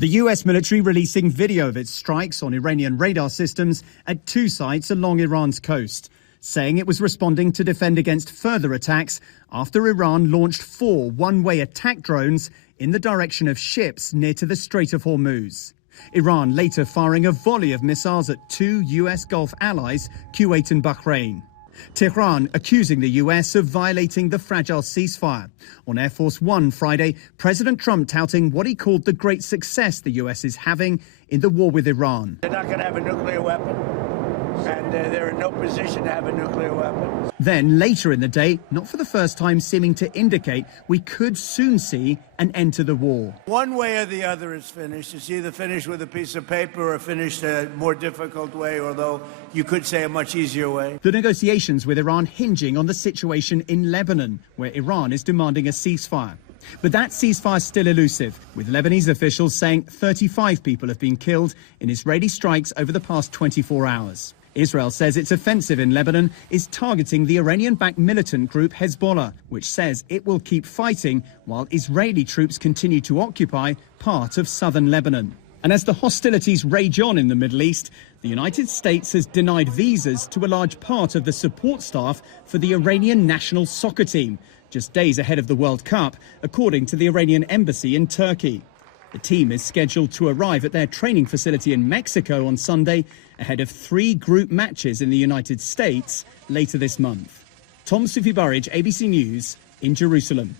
The US military releasing video of its strikes on Iranian radar systems at 2 sites along Iran's coast, saying it was responding to defend against further attacks after Iran launched 4 one-way attack drones in the direction of ships near to the Strait of Hormuz. Iran later firing a volley of missiles at 2 US Gulf allies, Kuwait and Bahrain. Tehran accusing the US of violating the fragile ceasefire. On Air Force One Friday, President Trump touting what he called the great success the US is having in the war with Iran. They're not going to have a nuclear weapon, and they're in no position to have a nuclear weapon. Then later in the day, not for the first time seeming to indicate we could soon see an end to the war. One way or the other is finished. It's either finished with a piece of paper or finished a more difficult way, although you could say a much easier way. The negotiations with Iran hinging on the situation in Lebanon, where Iran is demanding a ceasefire. But that ceasefire is still elusive, with Lebanese officials saying 35 people have been killed in Israeli strikes over the past 24 hours. Israel says its offensive in Lebanon is targeting the Iranian-backed militant group Hezbollah, which says it will keep fighting while Israeli troops continue to occupy part of southern Lebanon. And as the hostilities rage on in the Middle East, the United States has denied visas to a large part of the support staff for the Iranian national soccer team, just days ahead of the World Cup, according to the Iranian Embassy in Turkey. The team is scheduled to arrive at their training facility in Mexico on Sunday, ahead of 3 group matches in the United States later this month. Tom Sufi Burridge, ABC News, in Jerusalem.